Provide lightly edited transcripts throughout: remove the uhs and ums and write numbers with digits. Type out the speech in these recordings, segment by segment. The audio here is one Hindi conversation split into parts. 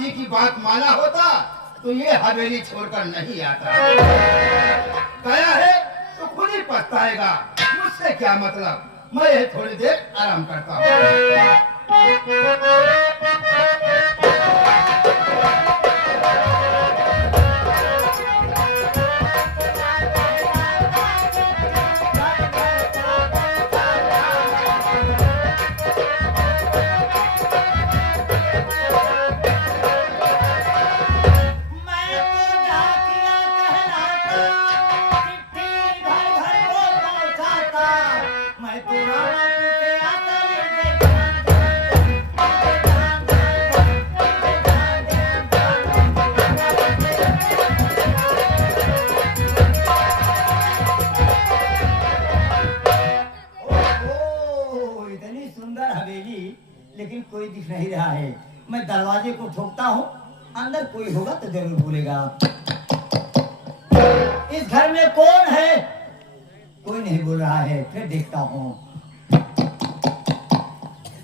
जी की बात माना होता तो ये हवेली छोड़कर नहीं आता। गया है तो खुद ही पछताएगा, मुझसे क्या मतलब। मैं ये थोड़ी देर आराम करता हूँ। लेकिन कोई दिख नहीं रहा है। मैं दरवाजे को ठोकता हूँ, अंदर कोई होगा तो जरूर बोलेगा। इस घर में कौन है? कोई नहीं बोल रहा है। फिर देखता हूँ,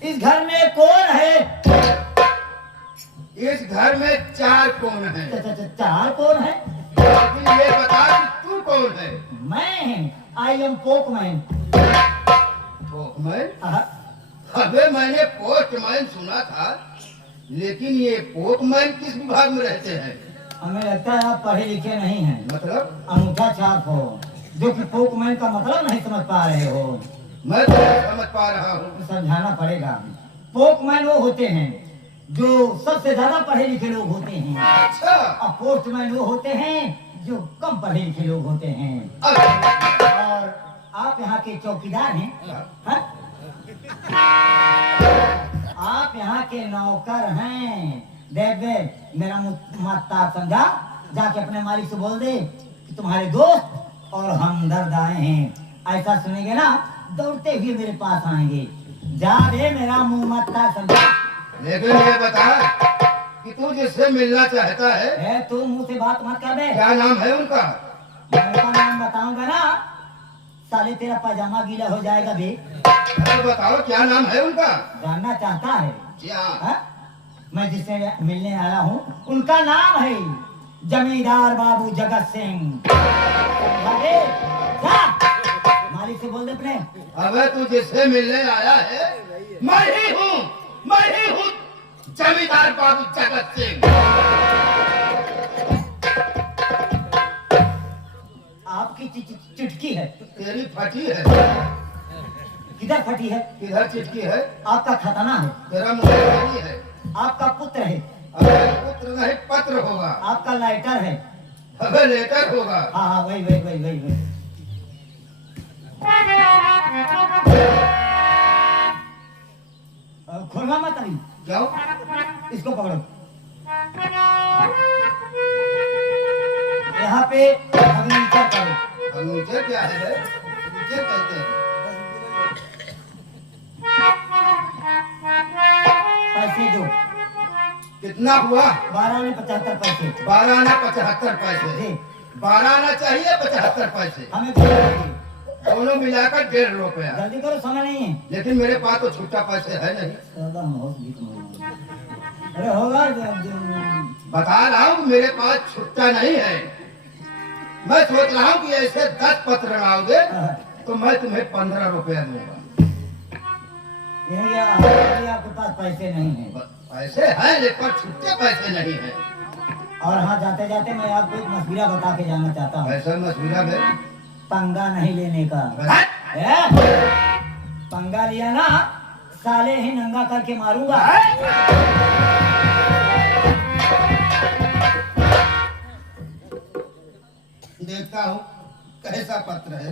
इस घर में कौन है? इस घर में 4 कौन है? 4 कौन है? ये बता कि तू कौन है? मैं आई एम पोकमैन। पोकमैन? अबे मैंने पोस्टमैन सुना था, लेकिन ये पोकमैन किस विभाग में रहते हैं? हमें लगता है आप पढ़े लिखे नहीं हैं। मतलब? अंगूठा छाप हो, जो कि पोकमैन का मतलब नहीं समझ पा रहे हो। मैं तो समझ पा रहा हूँ। समझाना पड़ेगा। पोकमैन वो होते हैं जो सबसे ज्यादा पढ़े लिखे लोग होते हैं। अच्छा। और पोस्टमैन वो होते हैं जो कम पढ़े लिखे लोग होते हैं। और आप यहाँ के चौकीदार हैं? हाँ? आप यहाँ के नौकर हैं। देख मेरा मत्ता समझा, जाके अपने मालिक से बोल दे कि तुम्हारे दोस्त और हमदर्द आए हैं। ऐसा सुनेंगे ना, दौड़ते हुए मेरे पास आएंगे। जा रे मेरा मुंह मत्ता समझा। लेकिन ये बता कि तू जिससे मिलना चाहता है तू मुंह से बात मत कर दे। क्या नाम है उनका? मैं उनका नाम बताऊंगा ना, साले तेरा पजामा गीला हो जाएगा भी। अरे बताओ क्या नाम है उनका? जानना चाहता है? जी हाँ। हा? मैं जिससे मिलने आया हूँ उनका नाम है जमींदार बाबू जगत सिंह। मालिक से बोल दे अपने। अबे तू जिससे मिलने आया है मैं ही हूँ जमींदार बाबू जगत सिंह। आपकी चिटकी है। तेरी फटी है। किधर फटी है? किधर चिटकी है? आपका खतना है। तेरा मुंह है। आपका पुत्र है। अबे पुत्र नहीं पत्र होगा। आपका लाइटर है। अबे लेटर होगा। हाँ वही। खोलना मत अभी। जाओ इसको पकड़ो। यहाँ पे फर्नीचर करो। फर्नीचर क्या है? फर्नीचर कहते हैं। पैसे दो। कितना हुआ? 12 आने 75 पैसे। 12 आना 75 पैसे। 12 आना चाहिए 75 पैसे। हमें दोनों मिलाकर 1.5 रुपया। जल्दी करो, समय नहीं है। लेकिन मेरे पास तो छुट्टा पैसे है नहीं। अरे होगा। बता रहा हूँ मेरे पास छुट्टा नहीं है। मैं सोच रहा हूँ कि ऐसे 10 पत्र लाओगे तो मैं तुम्हें 15 रुपया दूंगा। आपके पास पैसे नहीं है? पैसे हैं लेकिन छुट्टे पैसे नहीं है। और हाँ, जाते जाते मैं आपको एक मशवरा बता के जाना चाहता हूँ। ऐसा मशवरा है? पंगा नहीं लेने का। पंगा लिया ना, साले ही नंगा करके मारूंगा। देखता हूँ कैसा पत्र है।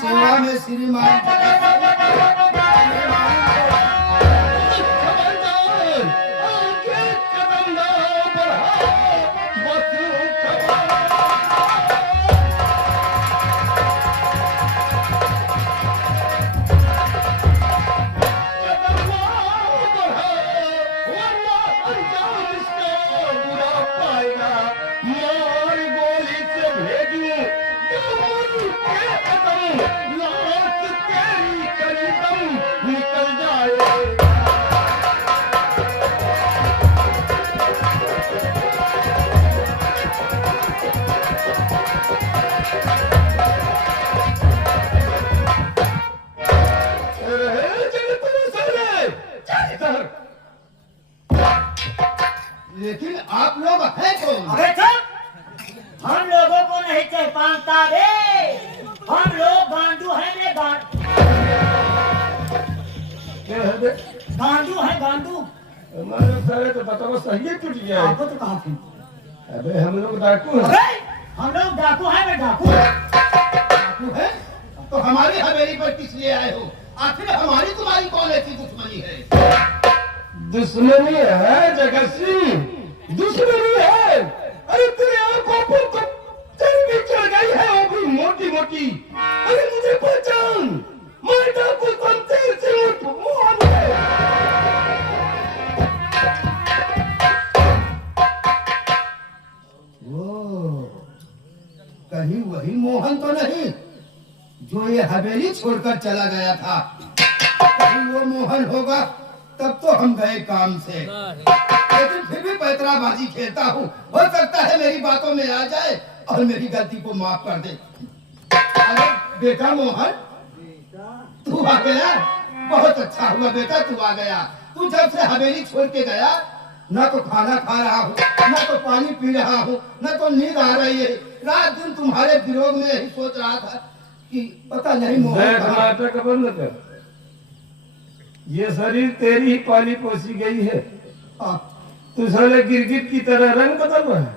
सेवा में श्रीमान पाएगा। बे गांडू है गांडू। हमारे सारे तो बताओ सही टूट गया है। आपको तो कहाँ थे? अबे हम लोग डाकू हैं। अरे हम लोग डाकू हैं, मैं डाकू। डाकू है तो हमारी हवेली पर किस लिए आए हो? आखिर हमारी तुम्हारी कौन ऐसी दुश्मनी है? दुश्मनी है जगत सिंह, दुश्मनी है। अरे तेरे आंखों पर तो चर्बी चढ़ गई है, वो भी मोटी मोटी। अरे मुझे पहचान, मैं डाकू शमशेर सिंह उर्फ मोहन है। कहीं वही मोहन तो नहीं जो ये हवेली छोड़कर चला गया था? कहीं वो मोहन होगा तब तो हम गए काम से, लेकिन फिर भी पैतराबाजी खेलता हूँ। हो सकता है मेरी बातों में आ जाए और मेरी गलती को माफ कर दे। अरे बेटा मोहन, तू आ गया, बहुत अच्छा हुआ बेटा तू आ गया। तू जब से हवेली छोड़ के गया, न तो खाना खा रहा हूँ, न तो पानी पी रहा हूँ, न तो नींद आ रही है। रात दिन तुम्हारे विरोध में यही सोच रहा था कि पता नहीं मोहन कहाँ। नाटक बंद कर। ये शरीर तेरी ही पाली पोसी गई है। तू साले गिरगिट की तरह रंग बदल रहा है।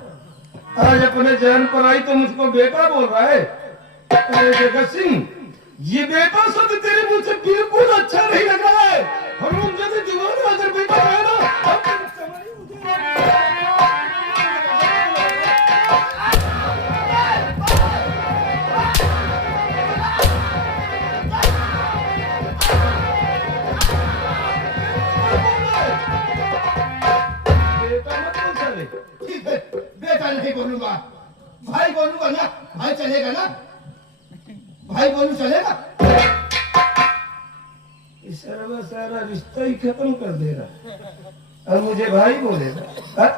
आज अपने जान पर आई तो मुझको बेटा बोल रहा है। अरे जगत सिंह, ये बेटा शब्द तेरे मुंह से बिल्कुल अच्छा नहीं लग रहा है। हम लोग जैसे दीवाना अगर बेटा है ना, अब तो समझ ही मुझे। ठीक है, बेटा नहीं बोलूंगा, भाई बोलूंगा ना। भाई चलेगा ना? भाई बोलूं चलेगा? इस सारा रिश्ता ही खत्म कर देगा और मुझे भाई बोलेगा। हाँ?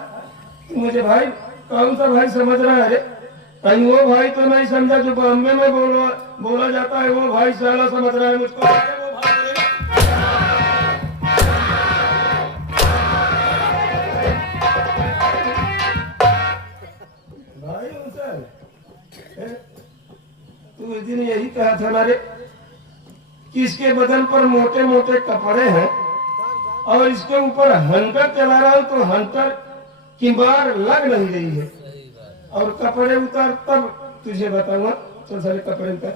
मुझे भाई कौन सा भाई समझ रहा है? कहीं वो भाई तो नहीं समझा जो बॉम्बे में बोला जाता है, वो भाई साला समझ रहा है मुझको। वो भाई बोलेगा। भाई तू इस दिन यही कहा था ना रे कि इसके बदन पर मोटे मोटे कपड़े हैं और इसके ऊपर हंटर चला रहा हूं तो हंटर की बार लग नहीं रही है। और कपड़े उतार तब तुझे बताऊंगा। चल सारे कपड़े उतार,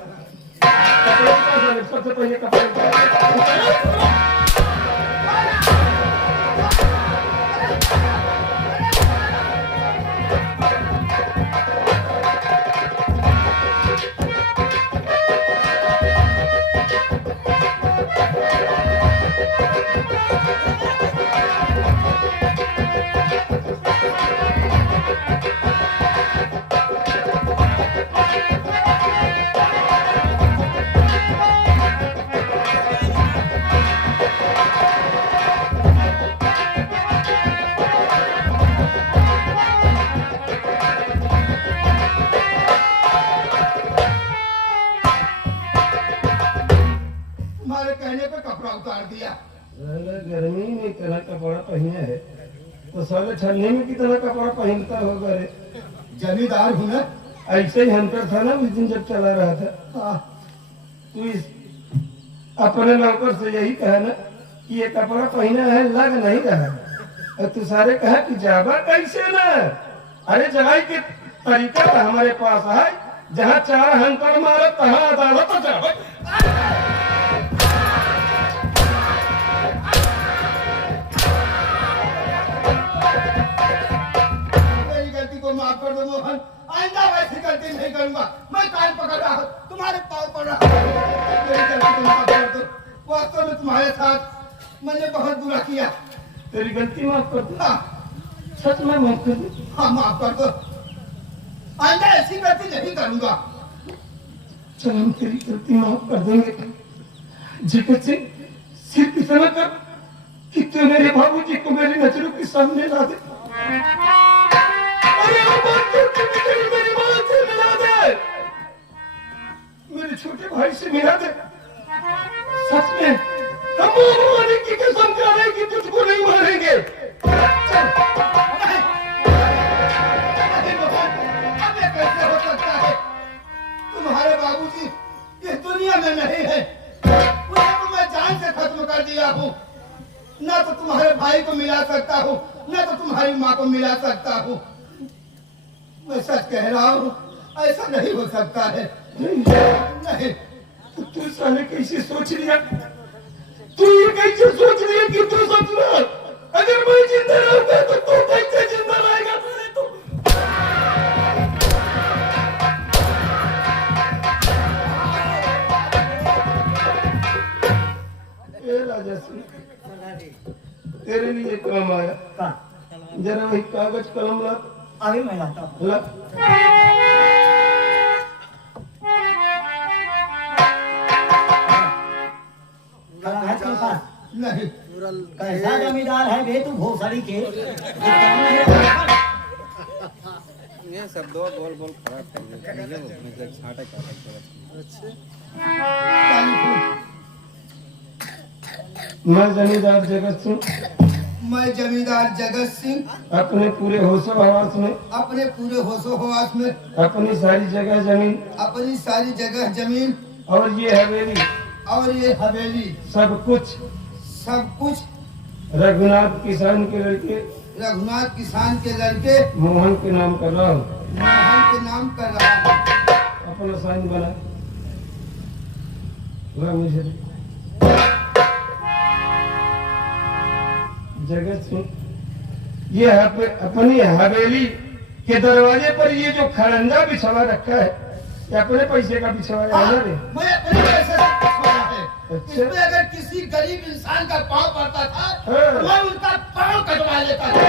कपड़े उतार सारे, सबसे पहले कपड़े उतार। तुम्हारे कहने पे कपड़ा उतार दिया। गर्मी में इतना कपड़ा पहने है तो साले ठंडी में कितना कपड़ा पहनता होगा रे। जमींदार हूँ ना। ऐसे ही हंटर था ना उस दिन जब चला रहा था। तू इस अपने नौकर से यही कहा ना कि ये कपड़ा पहना है लग नहीं रहा है, और तू सारे कहा कि जावा कैसे ना। अरे जगाई के तरीका तो हमारे पास है, जहाँ चार हंटर मारे तहाँ अदालत तो जावा। मेरी गलती को माफ कर दो मोहन, आइंदा वैसी गलती नहीं करूंगा। मैं कान पकड़ रहा हूँ, तुम्हारे पाँव पड़ रहा हूँ। मेरी गलती को माफ कर दो। वास्तव में तुम्हारे साथ मैंने बहुत बुरा किया। तेरी गलती माफ कर दो। हाँ सच में माफ कर दो। हाँ माफ कर दो, आइंदा ऐसी गलती नहीं करूंगा। चल हम तेरी गलती माफ कर देंगे। जगत सिंह, सिर्फ इतना कर कि तू मेरे बाबूजी को मेरी नजरों के सामने ला दे। अरे मेरी माँ से मिला दे, मेरे छोटे भाई से मिला दे। सच में हम मारने की कसम खा रहे कि तुझको नहीं मारेंगे। चल। अब ये कैसे हो सकता है? तुम्हारे बाबूजी इस दुनिया में नहीं है, उन्हें तो मैं जान से खत्म कर दिया हूँ। ना तो तुम्हारे भाई को मिला सकता हूँ, ना तो तुम्हारी माँ को मिला सकता हूँ। मैं सच कह रहा हूँ, ऐसा नहीं हो सकता है। नहीं। तो तू साले कैसे सोच लिया? तू ये कैसे सोच लिया कि तू सपना अगर मैं जिंदा रहूंगा तो तू कैसे जिंदा रहेगा? ए राजा सिंह, तेरे लिए काम आया। का जरा वही कागज कलम ला। अभी मैं लाता हूँ। ला। कलम है तेरे पास? नहीं। कैसा जमींदार है बे तू भोसड़ी के? ये कलम है? ये सब दो बोल बोल खराब कर दिया ये वो मतलब छाटा कर अच्छा मैं जमींदार जगत सिंह मैं जमींदार जगत सिंह अपने पूरे होशो हवास में अपने पूरे होशो हवास में अपनी सारी जगह जमीन अपनी सारी जगह जमीन और ये हवेली और ये हवेली सब कुछ रघुनाथ किसान के लड़के रघुनाथ किसान के लड़के मोहन के नाम कर रहा हूँ। मोहन के नाम कर रहा हूँ। अपना साइन बना ला मुझे दे। जगत सिंह ये अपनी हवेली के दरवाजे पर ये जो खड़ंजा बिछवा रखा है ये अपने पैसे का बिछवा है ना रे? मैं अपने पैसे से बिछवाया है। अच्छा। इसमें अगर किसी गरीब इंसान का पाँव पड़ता था हाँ। तो मैं उनका पाँव कटवा लेता था,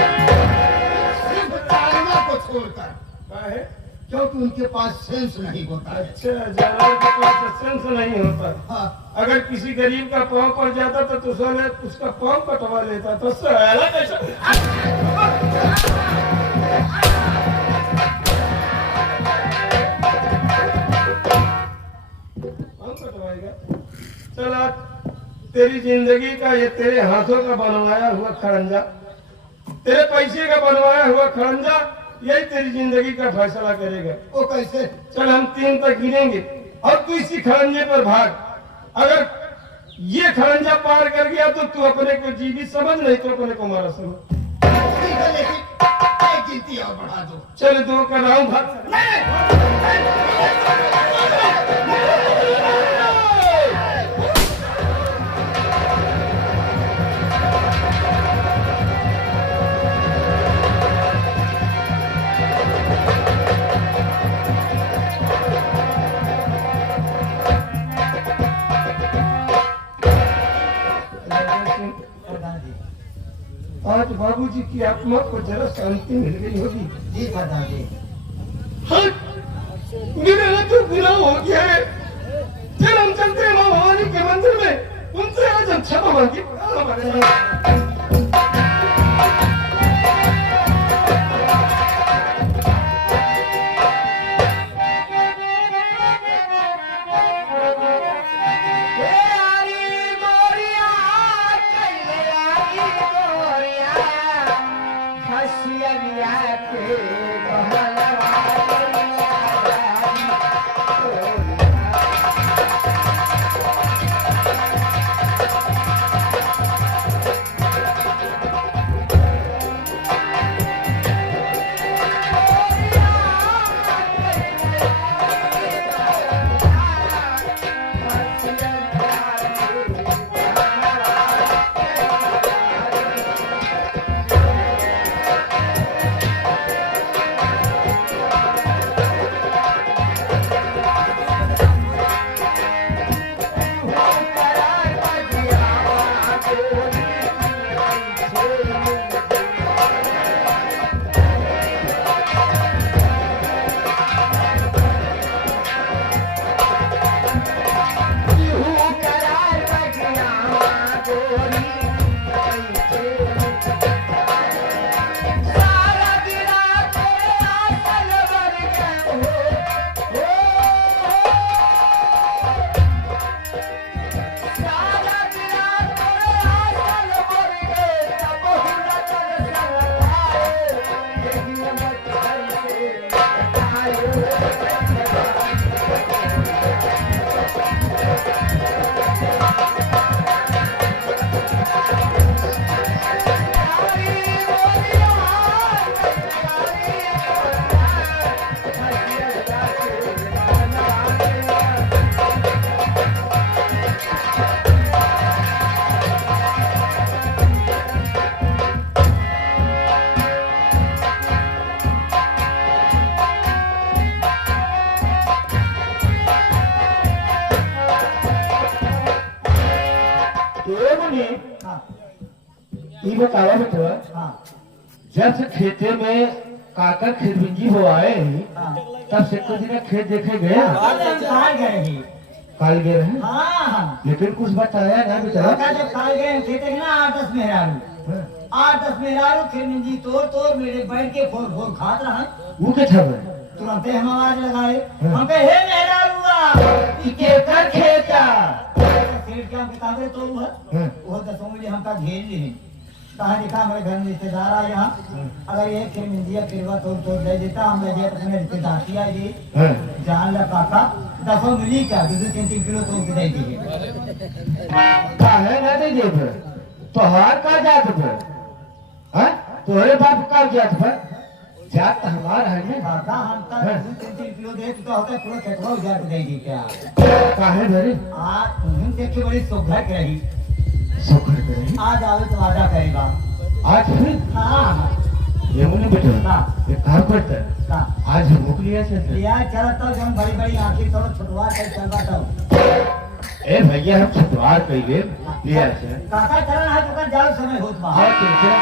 सिर्फ तालिमा को छोड़कर, क्या है? क्योंकि उनके पास सेंस नहीं होता है। अच्छा, जानवर के पास सेंस नहीं होता। हाँ। अगर किसी गरीब का पाँव पड़ जाता तो दूसरा उसका पाँव कटवा लेता तो साला कैसा? पाँव कटवाएगा? चल आज तेरी जिंदगी का ये तेरे हाथों का बनवाया हुआ खड़ंजा, तेरे पैसे का बनवाया हुआ खड़ंजा यही तेरी जिंदगी का फैसला करेगा। वो कैसे? चल हम 3 तक गिनेंगे और तू इसी खड़ंजे पर भाग। अगर ये खड़ंजा पार कर गया तो तू अपने को जीवित समझ, नहीं तो अपने को मारा समझ। ठीक है, लेकिन एक गिनती और बढ़ा दो। चल 2 कर रहा हूँ, भाग। आज बाबूजी की आत्मा को जरा शांति मिल गई होगी। जी प्रधान जी। मेरे लिए तो गुनाह हो गया है। फिर हम चलते हैं माँ भवानी के मंदिर में, उनसे आज हम क्षमा मांगे। हाँ ये बतावा बेटा, हाँ जब से खेते में काकर खिरबिंजी हो आए ही, हाँ तब से कुछ दिन खेत देखे गए, हम कहाँ गए हैं? काल गए हैं, हाँ हाँ लेकिन कुछ बताया ना बेटा। काका जब काल गए खेते ना 8-10 मेहरारू, हाँ, 8-10 मेहरारू खिरमिंजी तोड़ तोड़ मेरे बैठ के फोड़ फोड़ खात रहा। वो क्या था भाई? तुरंत हम आवाज लगाए, हम कहे हे मेहरारूआ इके कर खेता सेठ क्या किताबे तो वो 10 मिनट हमका घेर ली। कहा देखा हमारे घर में रिश्तेदार आ यहाँ, अगर ये खिरमिंजिया फिरवा तोड़ तोड़ दे देता हम ले जाए अपने रिश्तेदार की आई हाँ, जान ला काका 10 मिली क्या 2-3 किलो तोड़ के दे दिए। काहे ना दे दे फिर? तोहार का जात फिर? हाँ, तोहरे बाप का जात फिर? जात हमारा है ना। काका हम तक 2-3 किलो दे तो होता पूरा खेतवा उजाड़ के दे दी क्या। काहे भरे? आज तुम देखे बड़ी सौभाग्य रही, सोकर करे आज आवे तो वादा करेगा। आज फिर हाँ ये मुझे बेटा, हाँ ये काम करता है, हाँ आज हम मुक लिया चलते। यार चलता हूँ जब बड़ी बड़ी आंखें थोड़ा छुटवा कर चल बाता हूँ। ए भैया हम छुटवार कइले लिया से। काका चलन है तो जाओ समय होत बा। हाँ, ठीक है।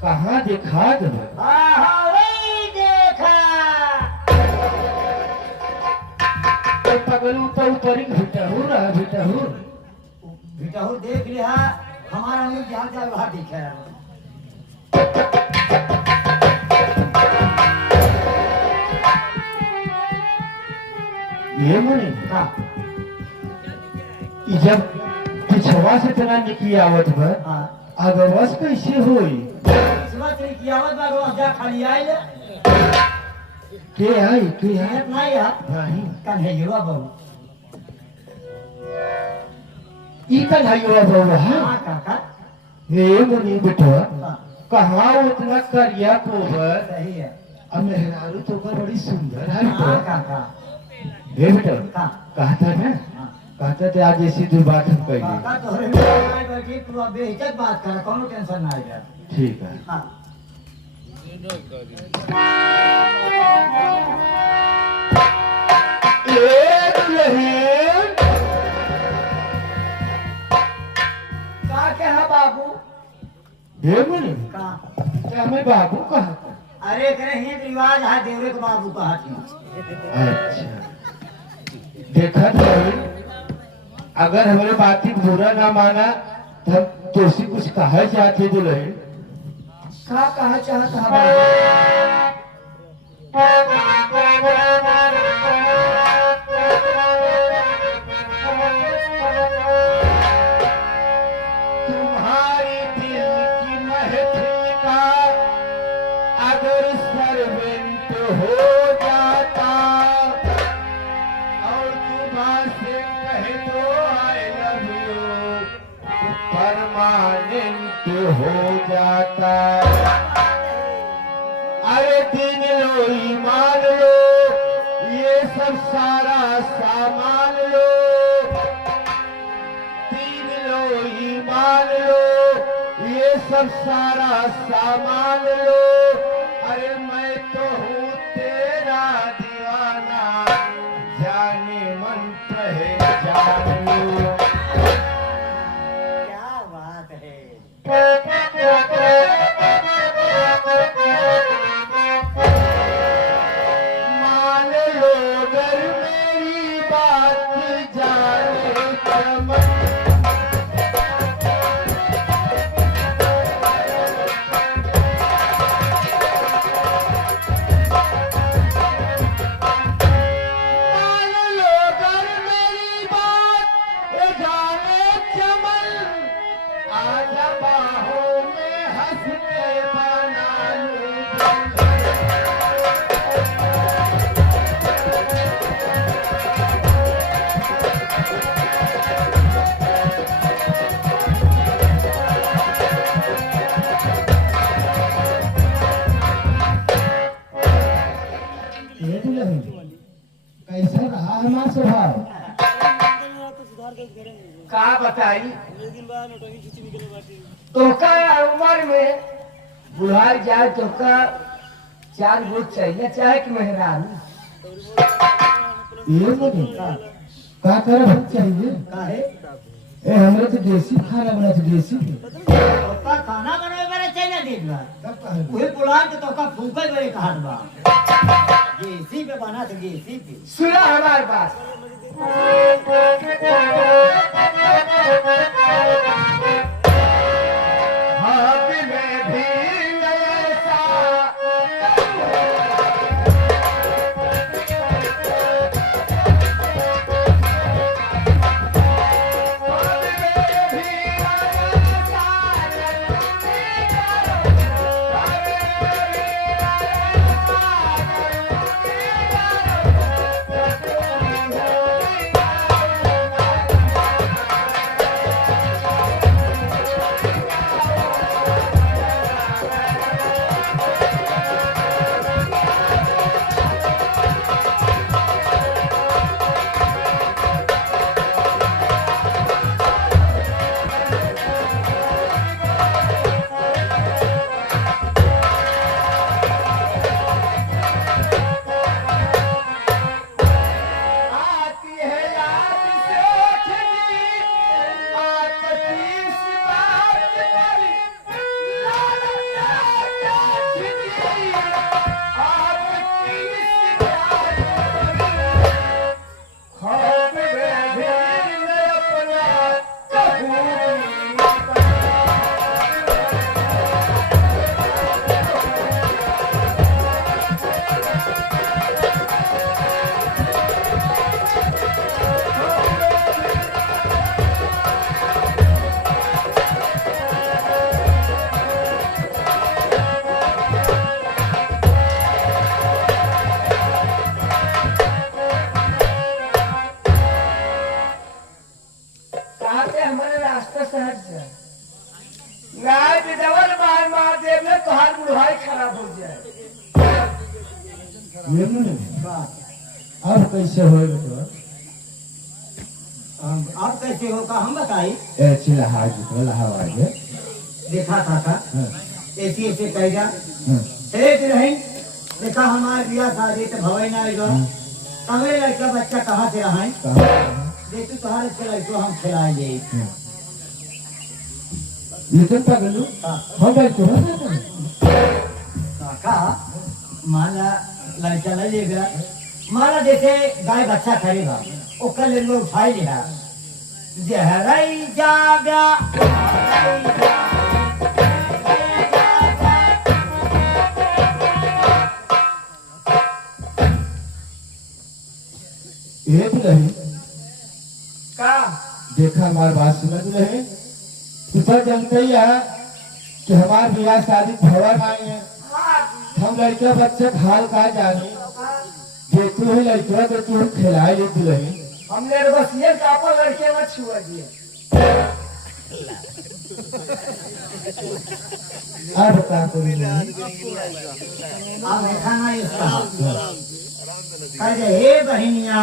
कहाँ दिखा दे? हाँ वही देखा। पगलू तो ऊपर ही भिटहू रहा भिटहू। बिटाहू देख लिया हमारा अंगूर जहाँ जाए वहाँ दिखा। ये मुने हाँ ई जब पिछवा से तना निकी आवत बा, हाँ अगवस कैसे होई? सुबह तेरी कियामत बा रोज जा खाली आइल के आई के आई? मेहनत नहीं है नहीं कन्हैया बहू। ई कन्हैया बउआ है। हाँ काका हे मुनि बेटा, हाँ कहाँ उतना करिया कोबर सही है। और मेहरारू तो कर बड़ी सुंदर है हाँ बेटा। काका हे बेटा, हाँ कहता ना, हाँ कहता थे आज ऐसी दो बात हम कहेंगे। काका तोहरे में बैठी तू अब बेइज्जत बात कर कोनो टेंशन ना आएगा। ठीक है। हाँ ए दुल्हन, का कहा बाबू? हे मुनि, का क्या मैं बाबू कहा? अरे करे ही रिवाज है देवरे को बाबू कहा थी। अच्छा, देखा भाई, अगर हमारे बात की बुरा ना माना तो हम तोसी कुछ कहा चाहते दुल्हन। का कहा चाहता है बाबू? तुम्हारी दिल की महफिल का अगर सर्वेंट हो जाता और जुबान से कह दो आई लव यू, परमानेंट हो जाता। अरे दिन लो ईमान लो, ये सब सारा सामान लो, दिन लो ईमान लो, ये सब सारा सामान लो। अरे मैं तो हूँ तेरा दीवाना, जाने मन कहे जान लो। क्या बात है। मान लो अगर मेरी बात जाने चमन। मान लो अगर मेरी बात जाने चमन, आजा बाहों में हंस के बना लूं। ये दुल्हन, कैसा रहा हमारा स्वभाव? का बताई तो का उम्र में बुढ़ाई जाए तो का 4 गो चाहिए चाहे कि मेहरारू ये नहीं का कर हम चाहिए काहे ए हमरा तो देसी खाना बना तो देसी तोका खाना बनावे बारे चाहिए देखला सब कहे ओहे बुला के तोका फूंके बरे कहत बा गेसी पे बना तो गेसी पे सुना हमार बात हाथ में भी ऐसा हमारे रास्ते से हट जाए गाय के डबल मार मार दे में तोहार बुढ़ाई खराब हो जाए ये नहीं अब कैसे होएगा तो अब कैसे होगा हम बताई ऐसे लहावाजे देखा था ऐसी ऐसे कहेगा एक नहीं देखा हमारे बिया शादी तो भवे ना आएगा हमें लड़का बच्चा कहाँ से रहा है देखो तुम्हारे चला तो हम खिलाएंगे लेकिन पगलू हम भाई तो काका माला लड़का ले लेगा माला जैसे गाय बच्चा करेगा वो कल लोग उठाई लेगा जहराई जागा एक नहीं का देखा हमारी बात समझ रहे तू तो जानते ही है कि हमारे बियाह शादी भवन आई है हम लड़के बच्चे हाल का जाने जे तू ही लड़का तो तू खिलाए ले तू रही हमने बस ये कापा लड़के में छुआ दिया अब का करूं अब देखा ना इसका कहे हे बहनिया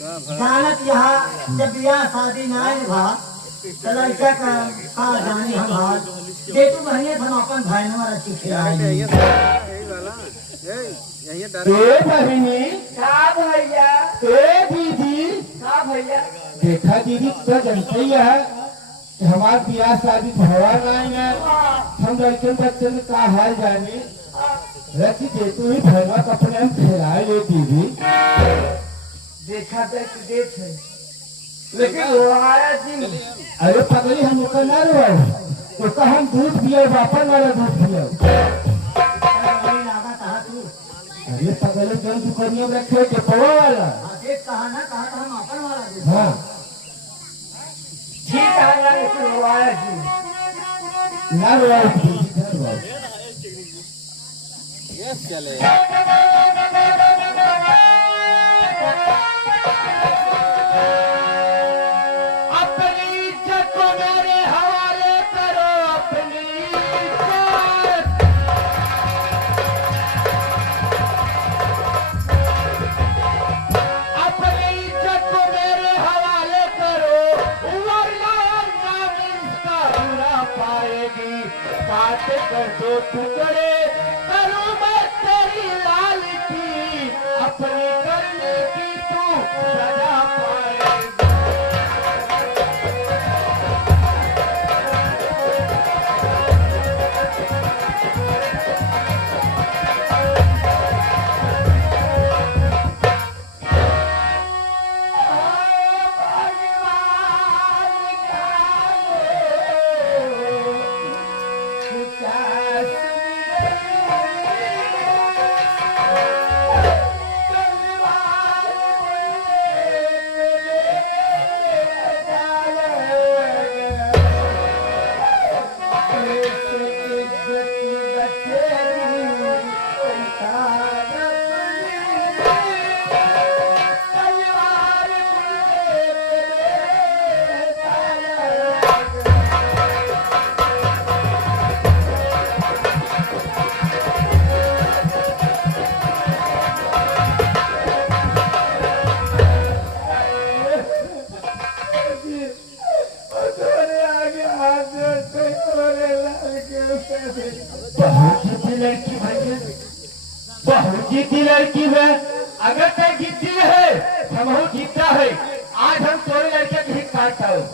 जानत यहाँ जब बियाह शादी न आए भा तो लड़का का जाने हम हाल दे तू बहनिया हम अपन भाईनवा रखी खिलाएंगे ए बहनी का भैया ए दीदी का भैया देखा दीदी तो जानते ही है कि हमारे बियाह शादी भवन आई है हम लड़के बच्चे में का हाल जाने रखी दे तू ही भैया कपड़े हम खिलाए ले दीदी देखा देख है लेकिन वो आया जी अरे पगली हम उसका ना रुआ उसका हम दूध पिए वापस वाला दूध पिए अरे पगली जन दुकानिया में रखे के पवा वाला कहा ना कहा हम अपन वाला हाँ ठीक है ना लेकिन वो आया जी ना रुआ ना रुआ यस चले पाएगी से कर दो टुकड़े करूं मैं तेरी लाल की अपनी करने की तू सजा पाएगा। बहुत जीती लड़की है, अगर तय जीती है हम जीता है। आज हम तोरे लड़के भी काटता हूँ।